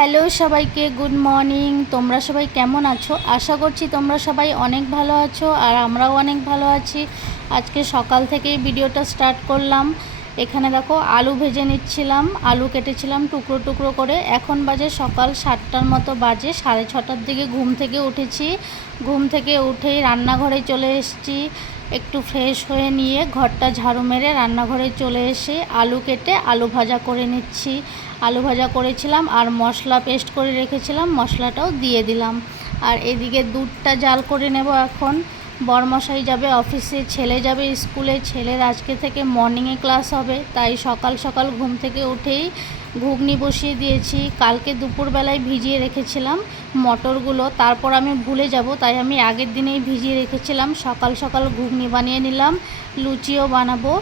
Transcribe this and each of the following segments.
Hello সবাইকে, good morning. তোমরা সবাই কেমন আছো? আশা করছি তোমরা সবাই অনেক ভালো আছো আর আমরাও অনেক ভালো আছি। আজকে সকাল থেকেই ভিডিওটা স্টার্ট করলাম। এখানে দেখো আলু ভেজে নিচ্ছিলাম, আলু কেটেছিলাম টুকরো টুকরো করে। এখন বাজে সকাল সাতটার মতো বাজে, সাড়ে ছটার দিকে ঘুম থেকে উঠেছি। ঘুম থেকে উঠেই রান্নাঘরে চলে এসেছি। একটু ফ্রেশ হয়ে নিয়ে ঘরটা ঝাড়ু মেরে রান্নাঘরে চলে এসে আলু কেটে আলু ভাজা করে নিচ্ছি। আলু ভাজা করেছিলাম আর মশলা পেস্ট করে রেখেছিলাম, মশলাটাও দিয়ে দিলাম। আর এদিকে দুধটা জাল করে নেব এখন। বরমশাই যাবে অফিসে, ছেলে যাবে স্কুলে, ছেলের আজকে থেকে মর্নিংয়ে ক্লাস হবে, তাই সকাল সকাল ঘুম থেকে উঠেই ঘুগনি বসিয়ে দিয়েছি, কালকে দুপুরবেলায় ভিজিয়ে রেখেছিলাম মটরগুলো, তারপর আমি ভুলে যাব, তাই আমি আগের দিনেই ভিজিয়ে রেখেছিলাম, সকাল সকাল ঘুগনি বানিয়ে নিলাম, লুচিও বানাবো,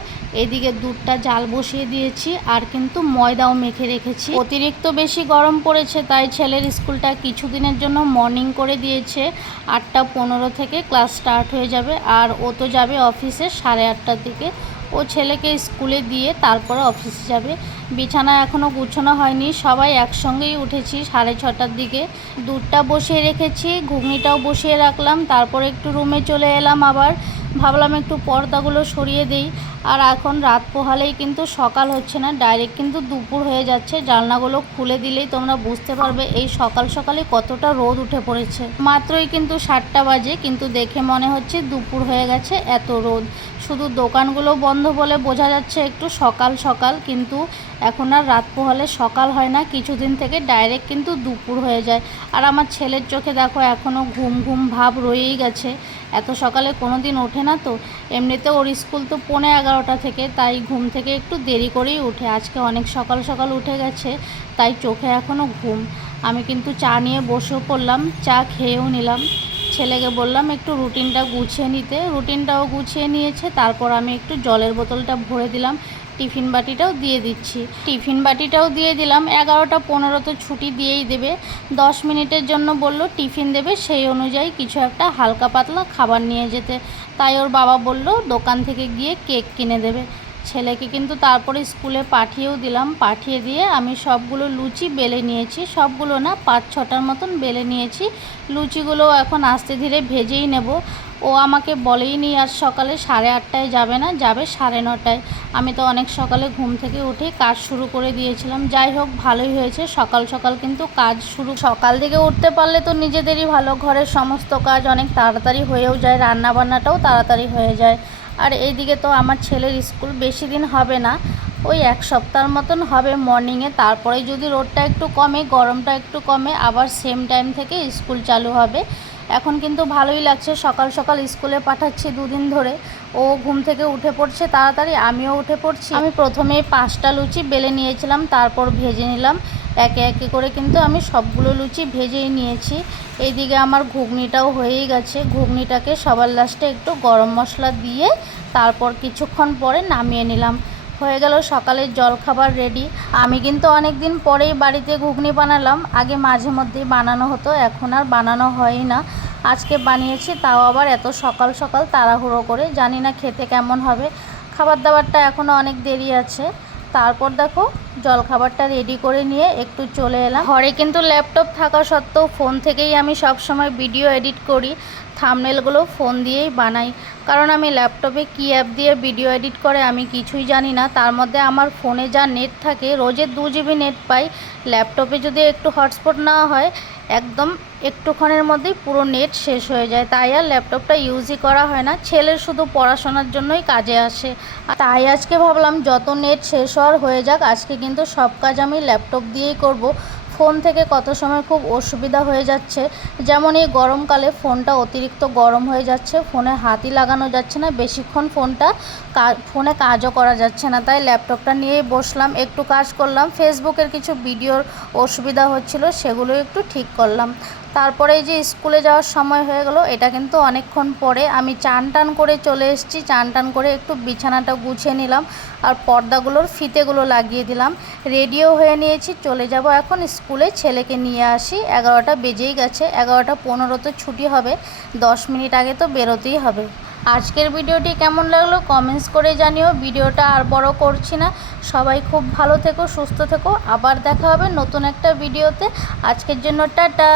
এদিকে দুধটা জাল বসিয়ে দিয়েছি, আর কিন্তু ময়দাও মেখে রেখেছি। অতিরিক্ত বেশি গরম পড়েছে, তাই ছেলের স্কুলটা কিছুদিনের জন্য মর্নিং করে দিয়েছে, আটটা পনেরো থেকে ক্লাস স্টার্ট হয়ে যাবে, আর ও তো যাবে অফিসে সাড়ে আটটার দিকে। ও ছেলেকে স্কুলে দিয়ে তারপরে অফিসে যাবে। বিছানা এখনও গুছানো হয়নি। সবাই একসঙ্গেই উঠেছি সাড়ে ছটার দিকে। দুধটা বসিয়ে রেখেছি, ঘুগনিটাও বসিয়ে রাখলাম। তারপরে একটু রুমে চলে এলাম আবার। ভাবলাম একটু পর্দাগুলো সরিয়ে দিই। আর এখন রাত পোহালেই কিন্তু সকাল হচ্ছে না, ডাইরেক্ট কিন্তু দুপুর হয়ে যাচ্ছে। জানলাগুলো খুলে দিলেই তোমরা বুঝতে পারবে এই সকাল সকালে কতটা রোদ উঠে পড়েছে। মাত্রই কিন্তু সাতটা বাজে, কিন্তু দেখে মনে হচ্ছে দুপুর হয়ে গেছে, এত রোদ। শুধু দোকানগুলো বন্ধ বলে বোঝা যাচ্ছে একটু সকাল সকাল, কিন্তু এখন আর রাত পোহালে সকাল হয় না, কিছুদিন থেকে ডাইরেক্ট কিন্তু দুপুর হয়ে যায়। আর আমার ছেলের চোখে দেখো এখনও ঘুম ঘুম ভাব রয়েই গেছে। এত সকালে কোনো দিন ওঠে না তো। এমনিতে ওর স্কুল তো পৌনে এগারোটা থেকে, তাই ঘুম থেকে একটু দেরি করেই উঠে আজকে অনেক সকাল সকাল উঠে গেছে, তাই চোখে এখনও ঘুম। আমি কিন্তু চা নিয়ে বসেও পড়লাম, চা খেয়েও নিলাম। ছেলেকে বললাম, একটু রুটিনটা গুছিয়ে নিতে। রুটিনটাও গুছিয়ে নিয়েছে, তারপর আমি একটু জলের বোতলটা ভরে দিলাম। টিফিন বাটিটাও দিয়ে দিচ্ছি। টিফিন বাটিটাও দিয়ে দিলাম। এগারোটা পনেরো তো ছুটি দিয়েই দেবে। দশ মিনিটের জন্য বলল টিফিন দেবে, সেই অনুযায়ী কিছু একটা হালকা পাতলা খাবার নিয়ে যেতে। তাই ওর বাবা বলল, দোকান থেকে গিয়ে কেক কিনে দেবে। ছেলেকে কিন্তু তারপরে স্কুলে পাঠিয়েও দিলাম। পাঠিয়ে দিয়ে আমি সবগুলো লুচি বেলে নিয়েছি। সবগুলো না পাঁচ ছটার মতন বেলে নিয়েছি। লুচিগুলো এখন আস্তে ধীরে ভেজেই নেব। ও আমাকে বলেই নি আজ সকালে সাড়ে আটটায় যাবে না, যাবে সাড়ে নটায়। আমি তো অনেক সকালে ঘুম থেকে উঠে কাজ শুরু করে দিয়েছিলাম। যাই হোক, ভালোই হয়েছে। সকাল সকাল কিন্তু কাজ শুরু। সকাল থেকে উঠতে পারলে তো নিজেদেরই ভালো। ঘরের সমস্ত কাজ অনেক তাড়াতাড়ি হয়েও যায়। রান্না বান্নাটাও তাড়াতাড়ি হয়ে যায়। আর এইদিকে তো আমার ছেলের স্কুল বেশি দিন হবে না, ওই এক সপ্তাহের মতন হবে মর্নিংয়ে তারপরে যদি রোদটা একটু কমে, গরমটা একটু কমে, আবার সেম টাইম থেকে স্কুল চালু হবে। এখন কিন্তু ভালোই লাগছে, সকাল সকাল স্কুলে পাঠাচ্ছি দুদিন ধরে। ও ঘুম থেকে উঠে পড়ছে তাড়াতাড়ি, আমিও উঠে পড়ছি। আমি প্রথমে পাঁচটা লুচি বেলে নিয়েছিলাম, তারপর ভেজে নিলাম। একে একে করে কিন্তু আমি সবগুলো লুচি ভেজেই নিয়েছি। এইদিকে আমার ঘুগনিটাও হয়েই গেছে। ঘুগনিটাকে সবার লাস্টে একটু গরম মশলা দিয়ে তারপর কিছুক্ষণ পরে নামিয়ে নিলাম। হয়ে গেল সকালের জলখাবার রেডি আমি কিন্তু অনেক দিন পরেই বাড়িতে ঘুগনি বানালাম। আগে মাঝে মধ্যেই বানানো হতো, এখন আর বানানো হয়ই না। আজকে বানিয়েছি, তাও আবার এত সকাল সকাল তাড়াহুড়ো করে। জানি না খেতে কেমন হবে। খাবার দাবারটা এখনও অনেক দেরি আছে। তারপর দেখো জলখাবারটা রেডি করে নিয়ে একটু চলে এলাম। ঘরে কিন্তু ল্যাপটপ থাকা সত্ত্বেও ফোন থেকেই আমি সব সময় ভিডিও এডিট করি। থামনেলগুলো ফোন দিয়েই বানাই। কারণ আমি ল্যাপটপে কী অ্যাপ দিয়ে ভিডিও এডিট করে আমি কিছুই জানি না। তার মধ্যে আমার ফোনে যা নেট থাকে, রোজে দু জিবি নেট পাই। ল্যাপটপে যদি একটু হটস্পট নেওয়া হয়, একদম একটুক্ষণের মধ্যেই পুরো নেট শেষ হয়ে যায়। তাই আর ল্যাপটপটা ইউজই করা হয় না। ছেলের শুধু পড়াশোনার জন্যই কাজে আসে। তাই আজকে ভাবলাম যত নেট শেষ হওয়ার হয়ে যাক, আজকে কিন্তু সব কাজ আমি ল্যাপটপ দিয়েই করব। ফোন থেকে কত সময় খুব অসুবিধা হয়ে যাচ্ছে। যেমন এই গরমকালে ফোনটা অতিরিক্ত গরম হয়ে যাচ্ছে, ফোনে হাতই লাগানো যাচ্ছে না, বেশিক্ষণ ফোনটা ফোনে কাজও করা যাচ্ছে না। তাই ল্যাপটপটা নিয়েই বসলাম, একটু কাজ করলাম, ফেসবুকের কিছু ভিডিওর অসুবিধা হচ্ছিল সেগুলো একটু ঠিক করলাম। তারপরে এই যে স্কুলে যাওয়ার সময় হয়ে গেল, এটা কিন্তু অনেকক্ষণ পরে। আমি চান টান করে চলে এসেছি চান টান করে একটু বিছানাটা গুছিয়ে নিলাম আর পর্দাগুলোর ফিতেগুলো লাগিয়ে দিলাম। রেডিও হয়ে নিয়েছি, চলে যাব এখন স্কুলে, ছেলেকে নিয়ে আসি। এগারোটা বেজেই গেছে, এগারোটা পনেরো তো ছুটি হবে, দশ মিনিট আগে তো বেরোতেই হবে। আজকের ভিডিওটি কেমন লাগল কমেন্টস করে জানিও, ভিডিওটা আর বড় করছি না। সবাই খুব ভালো থেকো, সুস্থ থেকো, আবার দেখা হবে নতুন একটা ভিডিওতে। আজকের জন্য টাটা!